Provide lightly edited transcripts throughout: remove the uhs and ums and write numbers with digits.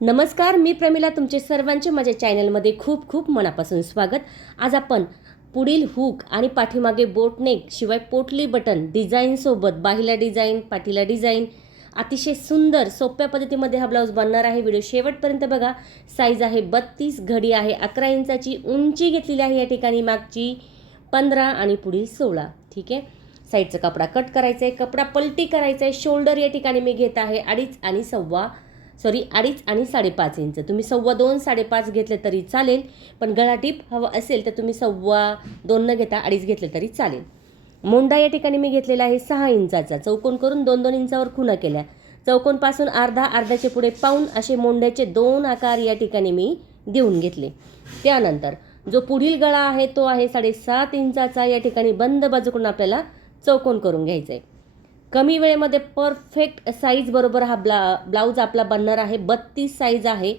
नमस्कार, मी प्रमिला. तुमचे सर्वांचे माझ्या चॅनलमध्ये खूप खूप मनापासून स्वागत. आज आपण पुढील हुक आणि पाठीमागे बोटनेक शिवाय पोटली बटन डिझाईनसोबत बाहीला डिझाईन, पाठीला डिझाईन अतिशय सुंदर सोप्या पद्धतीमध्ये हा ब्लाऊज बनणार आहे. व्हिडिओ शेवटपर्यंत बघा. साईज आहे 32, घडी आहे 11 इंचाची, उंची घेतलेली आहे या ठिकाणी मागची 15 आणि पुढील 16. ठीक आहे. साईडचा कपडा कट करायचा आहे, कपडा पलटी करायचा आहे. शोल्डर या ठिकाणी मी घेत आहे 2.5 आणि 5.5 इंच. तुम्ही 2.25 2.5 घेतले तरी चालेल, पण गळा टीप हवा असेल तर तुम्ही 2.25 न घेता 2.5 घेतले तरी चालेल. मोंडा या ठिकाणी मी घेतलेला आहे 6 इंचाचा. चौकोन करून 2-2 इंचावर खुणा केल्या. चौकोनपासून अर्ध्याचे पुढे पाऊण असे मोंड्याचे 2 आकार या ठिकाणी मी देऊन घेतले. त्यानंतर जो पुढील गळा आहे तो आहे 7.5 इंचाचा. या ठिकाणी बंद बाजूकडून आपल्याला चौकोन करून घ्यायचा आहे. कमी वेळेमध्ये परफेक्ट साईज बरोबर हा ब्लाऊज आपला बनणार आहे. 32 साईज आहे.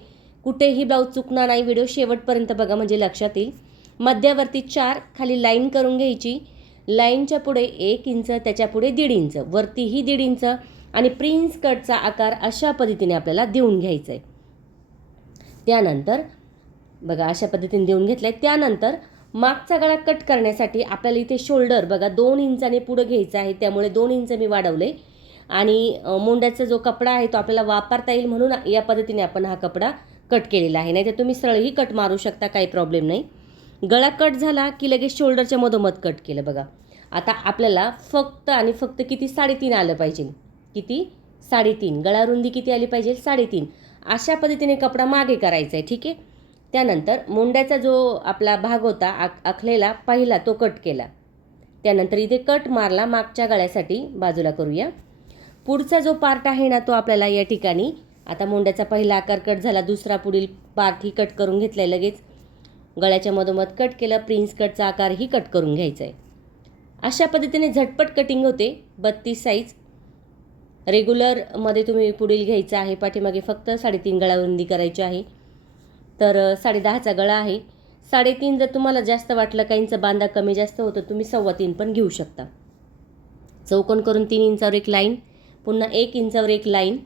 कुठेही ब्लाऊज चुकणार नाही. व्हिडिओ शेवटपर्यंत बघा म्हणजे लक्षात येईल. मध्यावरती 4 खाली लाईन करून घ्यायची. लाईनच्या पुढे 1 इंच, त्याच्या पुढे 1.5 इंच, वरतीही 1.5 इंच आणि प्रिन्स कटचा आकार अशा पद्धतीने आपल्याला देऊन घ्यायचा आहे. त्यानंतर बघा अशा पद्धतीने देऊन घेतलं आहे. त्यानंतर मागचा गळा कट करण्यासाठी आपल्याला इथे शोल्डर बघा 2 इंचाने पुढे घ्यायचा आहे. त्यामुळे 2 इंच मी वाढवले आणि मोंड्याचा जो कपडा आहे तो आपल्याला वापरता येईल म्हणून या पद्धतीने आपण हा कपडा कट केलेला आहे. नाही तर तुम्ही सरळही कट मारू शकता, काही प्रॉब्लेम नाही. गळा कट झाला की लगेच शोल्डरच्या मधोमध कट केलं बघा. आता आपल्याला फक्त आणि फक्त किती 3.5 आलं पाहिजे. किती 3.5. गळा रुंदी किती आली पाहिजे 3.5. अशा पद्धतीने कपडा मागे करायचा आहे. ठीक आहे. त्यानंतर मोंड्याचा जो आपला भाग होता आखलेला पहिला तो कट केला. त्यानंतर इथे कट मारला मागच्या गळ्यासाठी. बाजूला करूया. पुढचा जो पार्ट आहे ना तो आपल्याला या ठिकाणी आता मोंड्याचा पहिला आकार कट झाला, दुसरा पुढील पार्टही कट करून घेतला आहे. लगेच गळ्याच्या मधोमध कट केलं. प्रिन्स कटचा आकारही कट करून घ्यायचा आहे. अशा पद्धतीने झटपट कटिंग होते. 32 साईज रेग्युलरमध्ये तुम्ही पुढील घ्यायचा आहे. पाठीमागे फक्त 3.5 गळा रुंदी करायची आहे. तर 10.5चा गळा आहे. 3.5 जर तुम्हाला जास्त वाटलं, काहींचं बांधा कमी जास्त होतं, तुम्ही 3.25 पण घेऊ शकता. चौकोन करून 3 इंचावर एक लाईन, पुन्हा 1 इंचावर एक लाईन,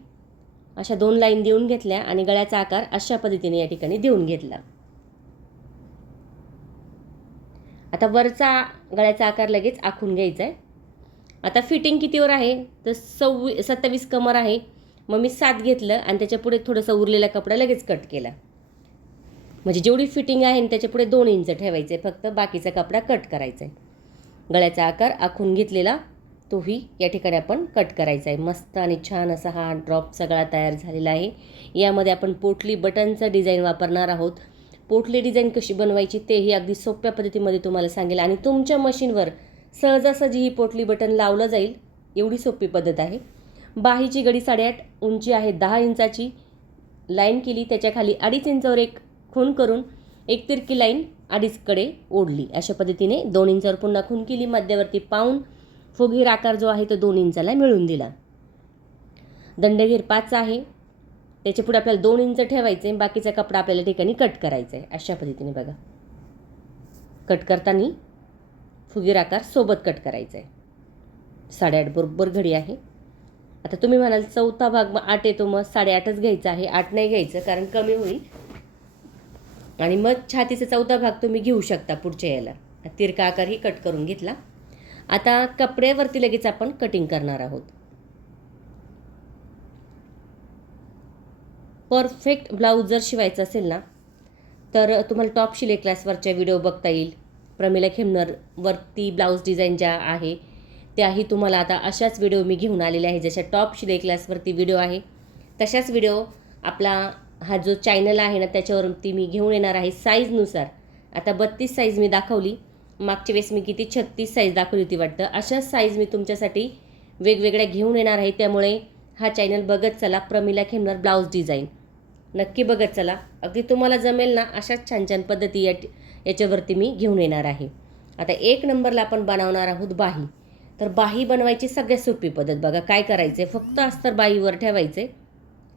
अशा 2 लाईन देऊन घेतल्या आणि गळ्याचा आकार अशा पद्धतीने या ठिकाणी देऊन घेतला. आता वरचा गळ्याचा आकार लगेच आखून घ्यायचा आहे. आता फिटिंग कितीवर आहे तर 27 कमर आहे. मग मी 7 घेतलं आणि त्याच्या पुढे थोडंसं उरलेला कपडा लगेच कट केला. म्हणजे जेवढी फिटिंग आहे त्याच्या पुढे 2 इंच ठेवायचे, फक्त बाकीचा कपडा कट करायचा आहे. गळ्याचा आकार आखून घेतलेला तोही या ठिकाणी आपण कट करायचा आहे. मस्त आणि छान असा हा ड्रॉपचा गळा तयार झालेला आहे. यामध्ये आपण पोटली बटनचं डिझाईन वापरणार आहोत. पोटली डिझाईन कशी बनवायची तेही अगदी सोप्या पद्धतीमध्ये तुम्हाला सांगेल आणि तुमच्या मशीनवर सहजासहजी ही पोटली बटन लावलं जाईल एवढी सोपी पद्धत आहे. बाहीची गडी 8.5, उंची आहे 10 इंचाची. लाईन केली, त्याच्या खाली 2.5 इंचावर एक खूण करून एक तिरकी लाईन 2.5 कडे ओढली. अशा पद्धतीने 2 इंचावर पुन्हा खूण केली. मध्यवर्ती पाऊण फुगीर आकार जो आहे तो 2 इंचाला मिळून दिला. दंडघेर 5 आहे. त्याच्या पुढे आपल्याला 2 इंच ठेवायचे. बाकीचा कपडा आपल्याला ठिकाणी कट करायचा आहे. अशा पद्धतीने बघा कट करताना फुगीर आकार सोबत कट करायचा आहे. 8.5 बरोबर घडी आहे. आता तुम्ही म्हणाल चौथा भाग मग 8 येतो, मग 8.5च घ्यायचा आहे. 8 नाही घ्यायचं कारण कमी होईल. आणि मग छातीचा चौथा भाग तुम्ही घेऊ शकता पुढच्या याला. तिरका आकारही कट करून घेतला. आता कपड्यावरती लगेच आपण कटिंग करणार आहोत. परफेक्ट ब्लाऊज जर शिवायचा असेल ना तर तुम्हाला टॉप शिलाई क्लासवरच्या व्हिडिओ बघता येईल. प्रमिला खेमनरवरती ब्लाऊज डिझाईन ज्या आहे त्याही तुम्हाला आता अशाच व्हिडिओ मी घेऊन आलेले आहे. जशा टॉप शिलाई क्लासवरती व्हिडिओ आहे तशाच व्हिडिओ आपला हा जो चॅनल आहे ना त्याच्यावरती मी घेऊन येणार आहे साईजनुसार. आता 32 साईज मी दाखवली. मागच्या वेळेस मी किती 36 साईज दाखवली होती वाटतं. अशाच साईज मी तुमच्यासाठी वेगवेगळ्या घेऊन येणार आहे. त्यामुळे हा चॅनल बघत चला. प्रमिला खेमनर ब्लाऊज डिझाईन नक्की बघत चला. अगदी तुम्हाला जमेल ना अशाच छान छान पद्धती याच्यावरती मी घेऊन येणार आहे. आता 1 नंबरला आपण बनवणार आहोत बाही. तर बाही बनवायची सगळ्यात सोपी पद्धत बघा. काय करायचं, फक्त अस्तर बाहीवर ठेवायचे,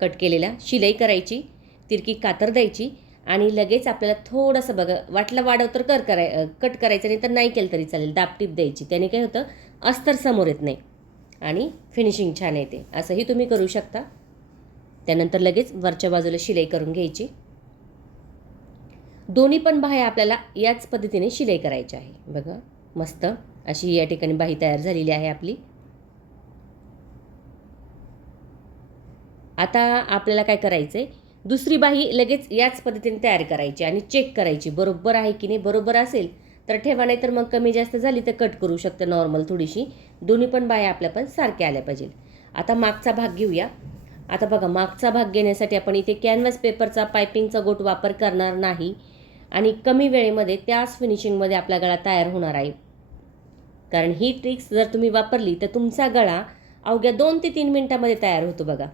कट केलेला शिलाई करायची, तिरकी कातर द्यायची आणि लगेच आपल्याला थोडंसं बघा वाटलं वाढव तर कट करायचं, नाही तर नाही केलं तरी चालेल. दाबटीप द्यायची. त्याने काय होतं अस्तर समोर येत नाही आणि फिनिशिंग छान येते. असंही तुम्ही करू शकता. त्यानंतर लगेच वरच्या बाजूला शिलाई करून घ्यायची. दोन्ही पण बाह्या आपल्याला याच पद्धतीने शिलाई करायची आहे. बघा मस्त अशी या ठिकाणी बाही तयार झालेली आहे आपली. आता आपल्याला काय करायचं आहे, दुसरी बाही लगेच याच पद्धतीने तयार करायची आणि चेक करायची बरोबर आहे की नाही. बरोबर असेल तर ठेवा, नाही तर मग कमी जास्त झाली तर कट करू शकते नॉर्मल थोडीशी. दोन्ही पण बाह्या आपल्या पण सारख्या आल्या पाहिजे. आता मागचा भाग घेऊया. आता बघा मागचा भाग घेण्यासाठी आपण इथे कॅनव्हास पेपरचा पायपिंगचा गोट वापर करणार नाही आणि कमी वेळेमध्ये त्याच फिनिशिंगमध्ये आपला गळा तयार होणार आहे. कारण ही ट्रिक्स जर तुम्ही वापरली तर तुमचा गळा अवघ्या 2 ते 3 मिनिटामध्ये तयार होतो बघा.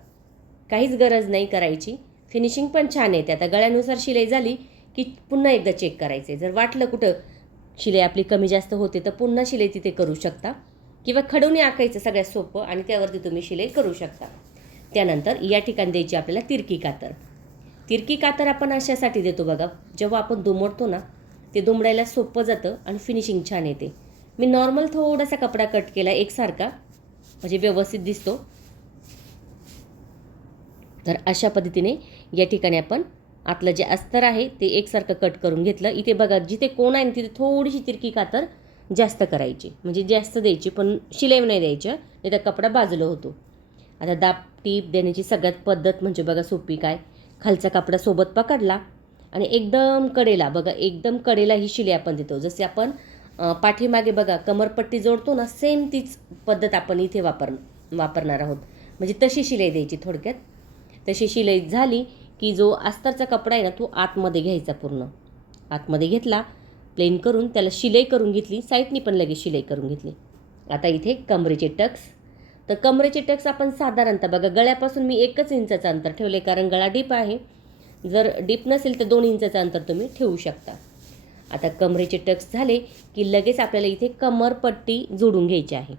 काहीच गरज नाही करायची. फिनिशिंग पण छान येते. आता गळ्यानुसार शिलाई झाली की पुन्हा एकदा चेक करायचे. जर वाटलं कुठं शिलाई आपली कमी जास्त होते तर पुन्हा शिलाई तिथे करू शकता किंवा खडूने आखायचं सगळ्यात सोपं आणि त्यावरती तुम्ही शिलाई करू शकता. त्यानंतर या ठिकाणी द्यायची आपल्याला तिरकी कातर. तिरकी कातर आपण अशासाठी देतो बघा, जेव्हा आपण दुमडतो ना ते दुमडायला सोपं जातं आणि फिनिशिंग छान येते. मी नॉर्मल थोडासा कपडा कट केला एकसारखा, म्हणजे व्यवस्थित दिसतो. तर अशा पद्धतीने या ठिकाणी आपण आतलं जे अस्तर आहे ते एकसारखं कट करून घेतलं. इथे बघा जिथे कोण आहे तिथे थोडीशी तिरकी कातर जास्त करायची, म्हणजे जास्त द्यायची, पण शिलाई नाही द्यायच्या, नाही तर कपडा बाजूला होतो. आता दाब टीप देण्याची सगळ्यात पद्धत म्हणजे बघा सोपी काय, खालचा कपडा सोबत पकडला आणि एकदम कडेला बघा, एकदम कडेला ही शिलाई आपण देतो. जसे आपण पाठीमागे बघा कमरपट्टी जोडतो ना, सेम तीच पद्धत आपण इथे वापरणार आहोत. म्हणजे तशी शिलाई द्यायची थोडक्यात. तशी शिलाई झाली की जो अस्तरचा कपडा आहे ना तो आतमध्ये घ्यायचा, पूर्ण आतमध्ये घेतला, प्लेन करून त्याला शिलाई करून घेतली, साईडनी पण लगेच शिलाई करून घेतली. आता इथे कमरेचे टक्स. तर कमरेचे टक्स आपण साधारणतः बघा गळ्यापासून मी 1 इंचाचं अंतर ठेवले, कारण गळा डीप आहे. जर डीप नसेल तर 2 इंचाचं अंतर तुम्ही ठेवू शकता. आता कमरेचे टक्स झाले की लगेच आपल्याला इथे कमरपट्टी जोडून घ्यायची आहे.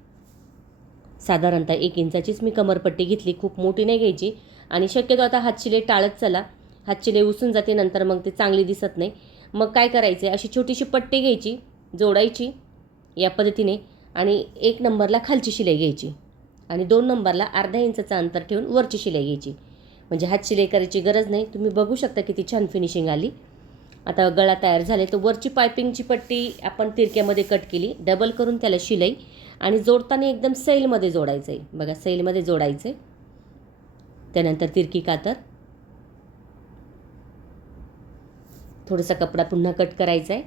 साधारणतः 1 इंचाचीच मी कमरपट्टी घेतली, खूप मोठी नाही घ्यायची. आणि शक्यतो आता हातशिलाई टाळत चला, हातशिलाई उसून जाते नंतर मग ते चांगली दिसत नाही. मग काय करायचं, अशी छोटीशी पट्टी घ्यायची, जोडायची या पद्धतीने आणि 1 नंबरला खालची शिलाई घ्यायची आणि 2 नंबरला अर्धा इंचाचं अंतर ठेवून वरची शिलाई घ्यायची. म्हणजे हातशिलाई करायची गरज नाही. तुम्ही बघू शकता किती छान फिनिशिंग आली. आता गळा तयार झाले तर वरची पायपिंगची पट्टी आपण तिरक्यामध्ये कट केली, डबल करून त्याला शिलाई आणि जोडताना एकदम सैलमध्ये जोडायचं आहे बघा, सैलमध्ये जोडायचं आहे. त्यानंतर तिरकी कातर, थोडासा कपडा पुन्हा कट करायचा आहे.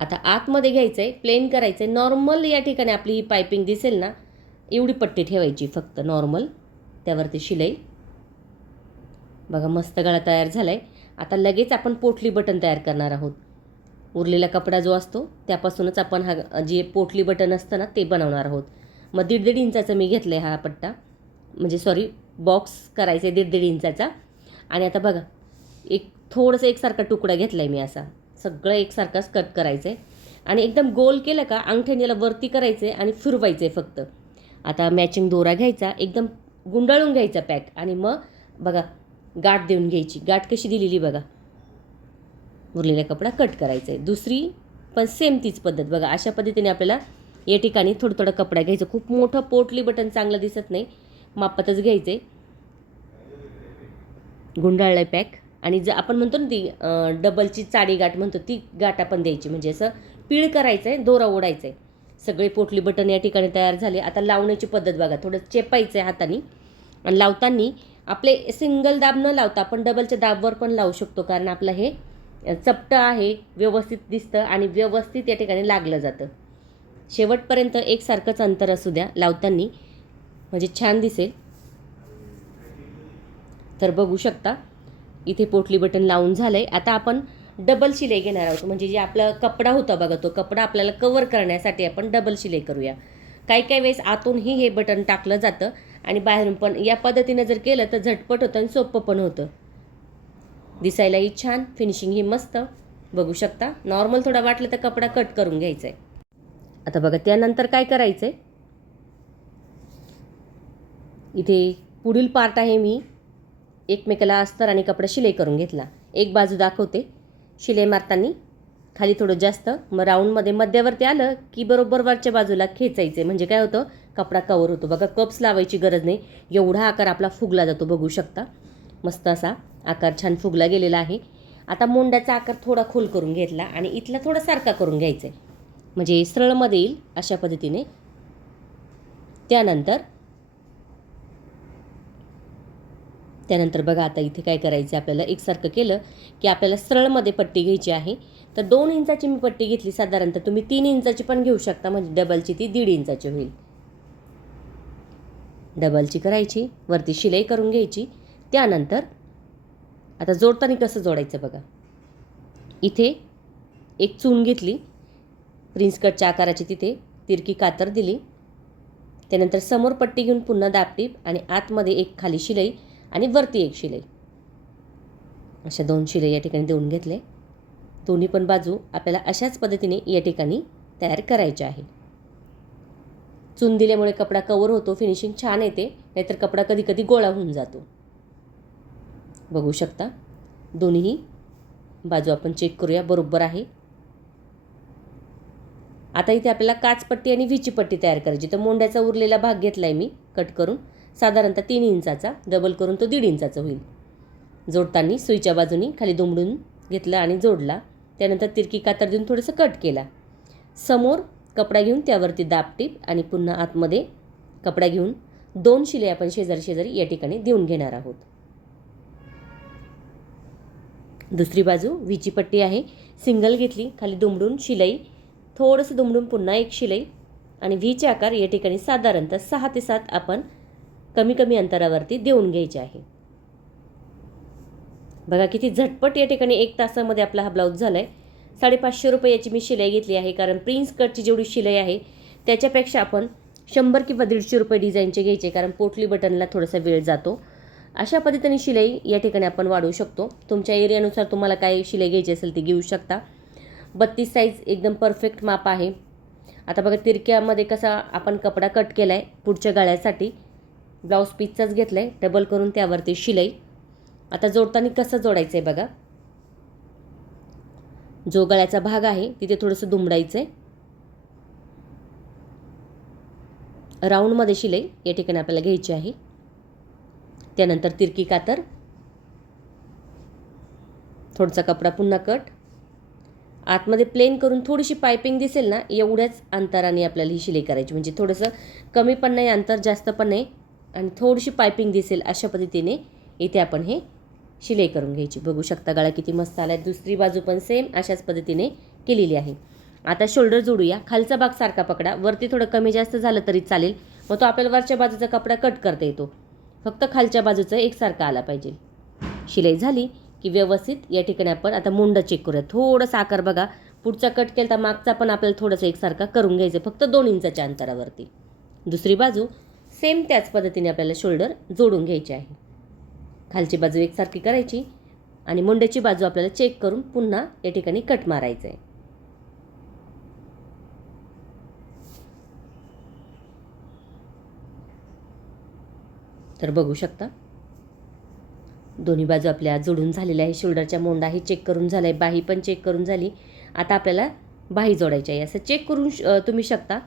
आता आतमध्ये घ्यायचं आहे, प्लेन करायचं आहे. नॉर्मल या ठिकाणी आपली ही पायपिंग दिसेल ना, एवढी पट्टी ठेवायची फक्त नॉर्मल, त्यावरती शिलाई. बघा मस्त गळा तयार झाला आहे. आता लगेच आपण पोटली बटन तयार करणार आहोत. उरलेला कपडा जो असतो त्यापासूनच आपण हा जे पोटली बटन असतं ना ते बनवणार आहोत. मग 1.5 इंचाचा मी घेतला आहे हा पट्टा, म्हणजे सॉरी बॉक्स करायचा आहे 1.5 इंचाचा. आणि आता बघा थोडंसं एकसारखा तुकडा घेतला आहे मी, असा सगळं एकसारखाच कट करायचं आहे आणि एकदम गोल केलं का अंगठ्याला वरती करायचं आहे आणि फिरवायचं आहे फक्त. आता मॅचिंग दोरा घ्यायचा, एकदम गुंडाळून घ्यायचा पॅक आणि मग बघा गाठ देऊन घ्यायची. गाठ कशी दिलेली बघा, उरलेला कपडा कट करायचा आहे. दुसरी पण सेम तीच पद्धत बघा. अशा पद्धतीने आपल्याला या ठिकाणी थोडं थोडं कपडा घ्यायचं. खूप मोठं पोटली बटन चांगलं दिसत नाही, मापातच घ्यायचं आहे. गुंडाळलं आहे पॅक आणि जर आपण म्हणतो ना ती डबलची चाडी गाठ म्हणतो, ती गाठ आपण द्यायची. म्हणजे असं पीळ करायचं आहे, दोरा ओढायचं आहे. सगळे पोटली बटन या ठिकाणी तयार झाले. आता लावण्याची पद्धत बघा, थोडं चेपायचं आहे हाताने आणि लावताना आपले सिंगल दाब न लावता आपण डबलच्या दाबवर पण लावू शकतो, कारण आपलं हे चपटं आहे, व्यवस्थित दिसतं आणि व्यवस्थित या ठिकाणी लागलं जातं. शेवटपर्यंत एकसारखंच अंतर असू द्या लावताना, म्हणजे छान दिसेल. तर बघू शकता इथे पोटली बटन लावून झालं आहे. आता आपण डबल शिलाई घेणार आहोत, म्हणजे जे आपला कपडा होता बघा तो कपडा आपल्याला कवर करण्यासाठी आपण डबल शिलाई करूया. काही वेळेस आतूनही हे बटन टाकलं जातं आणि बाहेरून पण. या पद्धतीने जर केलं तर झटपट होतं आणि सोपं पण होतं, दिसायलाही छान, फिनिशिंग ही मस्त. बघू शकता नॉर्मल थोडा वाटलं तर कपडा कट करून घ्यायचा आहे. आता बघा त्यानंतर काय करायचं आहे, इथे पुढील पार्ट आहे, मी एकमेकाला अस्तर आणि कपडा शिलाई करून घेतला. एक बाजू दाखवते शिलाई मारताना. खाली थोडं जास्त, मग राऊंडमध्ये मध्यावरती आलं की बरोबर वरच्या बाजूला खेचायचे, म्हणजे काय होतं, कपडा कवर होतो. बघा, कप्स लावायची गरज नाही, एवढा आकार आपला फुगला जातो. बघू शकता, मस्त असा आकार छान फुगला गेलेला आहे. आता मोंड्याचा आकार थोडा खोल करून घेतला आणि इथला थोडा सारखा करून घ्यायचा आहे, म्हणजे सरळमध्ये येईल अशा पद्धतीने. त्यानंतर बघा, आता इथे काय करायचं, आपल्याला एकसारखं केलं की आपल्याला सरळमध्ये पट्टी घ्यायची आहे. तर 2 इंचाची मी पट्टी घेतली, साधारणतः तुम्ही 3 इंचाची पण घेऊ शकता, म्हणजे डबलची ती 1.5 इंचाची होईल. डबलची करायची, वरती शिलाई करून घ्यायची. त्यानंतर आता जोडताना कसं जोडायचं बघा, इथे एक चून घेतली प्रिन्स कटच्या आकाराची, तिथे तिरकी कातर दिली. त्यानंतर समोर पट्टी घेऊन पुन्हा दाबटीप आणि आतमध्ये एक खाली शिलाई आणि वरती एक शिलाई, अशा 2 शिलाई या ठिकाणी देऊन घेतले. दोन्ही पण बाजू आपल्याला अशाच पद्धतीने या ठिकाणी तयार करायचे आहे. चून दिल्यामुळे कपडा कवर होतो, फिनिशिंग छान येते, नाहीतर कपडा कधी कधी गोळा होऊन जातो. बघू शकता, दोन्ही बाजू आपण चेक करूया, बरोबर आहे. आता इथे आपल्याला काचपट्टी आणि व्हीची पट्टी तयार करायची. तर मोंड्याचा उरलेला भाग घेतला आहे मी कट करून, साधारणतः 3 इंचाचा, डबल करून तो 1.5 इंचाचा होईल. जोडताना सुईच्या बाजूनी खाली दुमडून घेतला आणि जोडला. त्यानंतर तिरकी कातर देऊन थोडंसं कट केला. समोर कपडा घेऊन त्यावरती दाबटीप आणि पुन्हा आतमध्ये कपडा घेऊन 2 शिलाई आपण शेजारी शेजारी या ठिकाणी देऊन घेणार आहोत. दुसरी बाजू व्हीची पट्टी आहे, सिंगल घेतली, खाली दुमडून शिलाई, थोडंसं दुमडून पुन्हा एक शिलाई आणि व्हीचे आकार या ठिकाणी साधारणतः 6 ते 7 आपण कमी कमी अंतरावरती देऊन घ्यायचे आहे. बघा किती झटपट या ठिकाणी 1 तासामध्ये आपला हा ब्लाऊज झाला आहे. 550 रुपये याची मी शिलाई घेतली आहे, कारण प्रिन्स कटची जेवढी शिलाई आहे त्याच्यापेक्षा आपण 100 किंवा 150 रुपये डिझाईनचे घ्यायचे, कारण पोटली बटनला थोडासा वेळ जातो. अशा पद्धतीने शिलाई या ठिकाणी आपण वाढवू शकतो. तुमच्या एरियानुसार तुम्हाला काय शिलाई घ्यायची असेल ती घेऊ शकता. 32 साईज एकदम परफेक्ट माप आहे. आता बघा, तिरक्यामध्ये कसा आपण कपडा कट केला आहे, पुढच्या गळ्यासाठी ब्लाऊज पीसचाच घेतला आहे, डबल करून त्यावरती शिलाई. आता जोडताना कसं जोडायचं आहे बघा, जो गळ्याचा भाग आहे तिथे थोडंसं दुमडायचं आहे, राऊंडमध्ये शिलाई या ठिकाणी आपल्याला घ्यायची आहे. त्यानंतर तिरकी कातर, थोडासा कपडा पुन्हा कट, आतमध्ये प्लेन करून थोडीशी पायपिंग दिसेल ना एवढ्याच अंतराने आपल्याला ही शिलाई करायची, म्हणजे थोडंसं कमी पण नाही अंतर, जास्त पण नाही, आणि थोडीशी पायपिंग दिसेल अशा पद्धतीने इथे आपण हे शिलाई करून घ्यायची. बघू शकता गळा किती मस्त आला आहे. दुसरी बाजू पण सेम अशाच पद्धतीने केलेली आहे. आता शोल्डर जोडूया. खालचा भाग सारखा पकडा, वरती थोडं कमी जास्त झालं तरी चालेल, मग तो आपल्याला वरच्या बाजूचा कपडा कट करता येतो, फक्त खालच्या बाजूचा एकसारखा आला पाहिजे. शिलाई झाली की व्यवस्थित या ठिकाणी आपण आता मुंडा चेक करूया. थोडंसं आकार बघा, पुढचा कट केला तर मागचा पण आपल्याला थोडंसं एकसारखा करून घ्यायचं, फक्त 2 इंचाच्या अंतरावरती. दुसरी बाजू सेम त्याच पद्धतीने आपल्याला शोल्डर जोडून घ्यायचे आहे. खालची बाजू एकसारखी करायची आणि मुंड्याची बाजू आपल्याला चेक करून पुन्हा या ठिकाणी कट मारायचं आहे. तर बघू शकता दोन्ही बाजू आपल्या जोडून झालेल्या आहे. शोल्डरच्या मोंडा हे चेक करून झाला आहे, बाही पण चेक करून झाली. आता आपल्याला बाही जोडायची आहे. असं चेक करून तुम्ही शकता.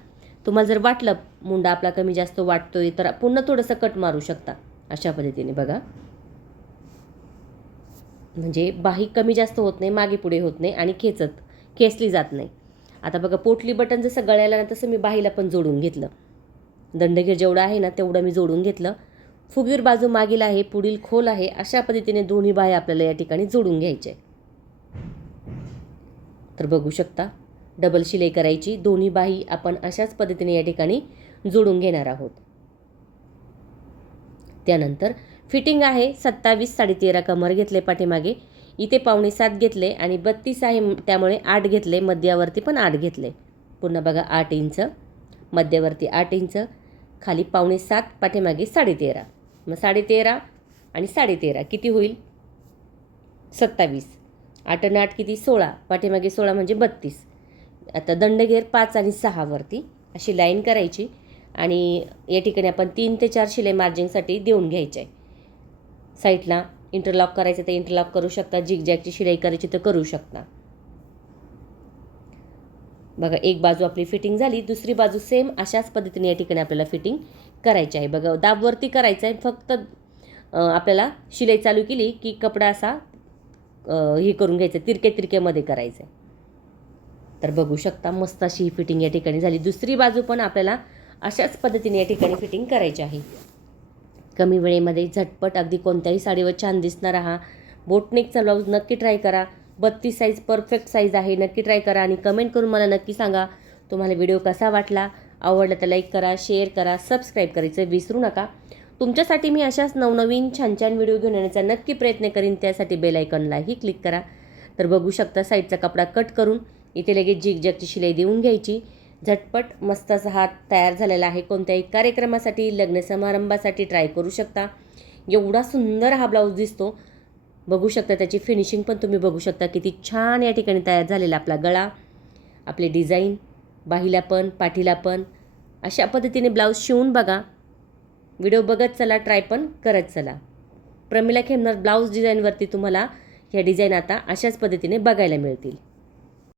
तुम्हाला जर वाटलं मुंडा आपला कमी जास्त वाटतोय तर पुन्हा थोडंसं कट मारू शकता अशा पद्धतीने. बघा, म्हणजे बाही कमी जास्त होत नाही, मागे पुढे होत नाही आणि खेचली जात नाही. आता बघा, पोटली बटन जसं गळ्याला ना तसं मी बाहीला पण जोडून घेतलं. दंडगीर जेवढा आहे ना तेवढं मी जोडून घेतलं. फुगीर बाजू मागील आहे, पुढील खोल आहे, अशा पद्धतीने दोन्ही बाही आपल्याला या ठिकाणी जोडून घ्यायचे. तर बघू शकता, डबल शिलाई करायची. दोन्ही बाही आपण अशाच पद्धतीने या ठिकाणी जोडून घेणार आहोत. त्यानंतर फिटिंग आहे 27 13.5 कमर घेतले पाठीमागे, इथे 7.25 घेतले आणि 32 आहे त्यामुळे 8 घेतले, मध्यावरती पण 8 घेतले. पुन्हा बघा 8 इंच, मध्यावरती 8 इंच, खाली 7.25, पाठीमागे 13.5. मग 13.5 आणि 13.5 किती होईल? 27. 8 आणि 8 किती? 16. पाठीमागे 16 म्हणजे 32. आता दंडघेर 5 आणि 6 वरती अशी लाईन करायची आणि या ठिकाणी आपण 3 ते 4 शिलाई मार्जिंगसाठी देऊन घ्यायचे आहे. साईडला इंटरलॉक करायचं तर इंटरलॉक करू शकता, झिगझॅगची शिलाई करायची तर करू शकता. बघा एक बाजू आपली फिटिंग झाली, दुसरी बाजू सेम अशाच पद्धतीने या ठिकाणी आपल्याला फिटिंग करायची आहे. बघा दाबवरती करायचं आहे, फक्त आपल्याला शिलाई चालू केली की कपडा असा हे करून घ्यायचं, तिरक्यामध्ये करायचं आहे. तर बघू शकता मस्त अशी ही फिटिंग या ठिकाणी झाली. दुसरी बाजू पण आपल्याला अशाच पद्धतीने या ठिकाणी फिटिंग करायची आहे. कमी वेळेमध्ये झटपट अगदी कोणत्याही साडीवर छान दिसणारा हा बोटनेकचा ब्लाऊज नक्की ट्राय करा. 32 साईज परफेक्ट साईज आहे. नक्की ट्राय करा आणि कमेंट करून मला नक्की सांगा तुम्हाला व्हिडिओ कसा वाटला. आवडला तर लाईक करा, शेअर करा, सबस्क्राईब करायचं विसरू नका. तुमच्यासाठी मी अशाच नवनवीन छान छान व्हिडिओ घेऊन येण्याचा नक्की प्रयत्न करीन. त्यासाठी बेल आयकॉनलाही क्लिक करा. तर बघू शकता साईडचा कपडा कट करून इथे लगेच झिगझॅगची शिलाई देऊन घ्यायची. झटपट मस्त असा हात तयार झालेला आहे. कोणत्याही कार्यक्रमासाठी, लग्न समारंभासाठी ट्राय करू शकता. एवढा सुंदर हा ब्लाऊज दिसतो. बघू शकता त्याची फिनिशिंग पण तुम्ही बघू शकता किती छान या ठिकाणी तयार झालेला आपला गळा, आपले डिझाईन बाहीला पण पाठीला पण. अशा पद्धतीने ब्लाऊज शिवून बघा. व्हिडिओ बघत चला, ट्राय पण करत चला. प्रमिला खेमनर ब्लाऊज डिझाईनवरती तुम्हाला ह्या डिझाईन आता अशाच पद्धतीने बघायला मिळतील.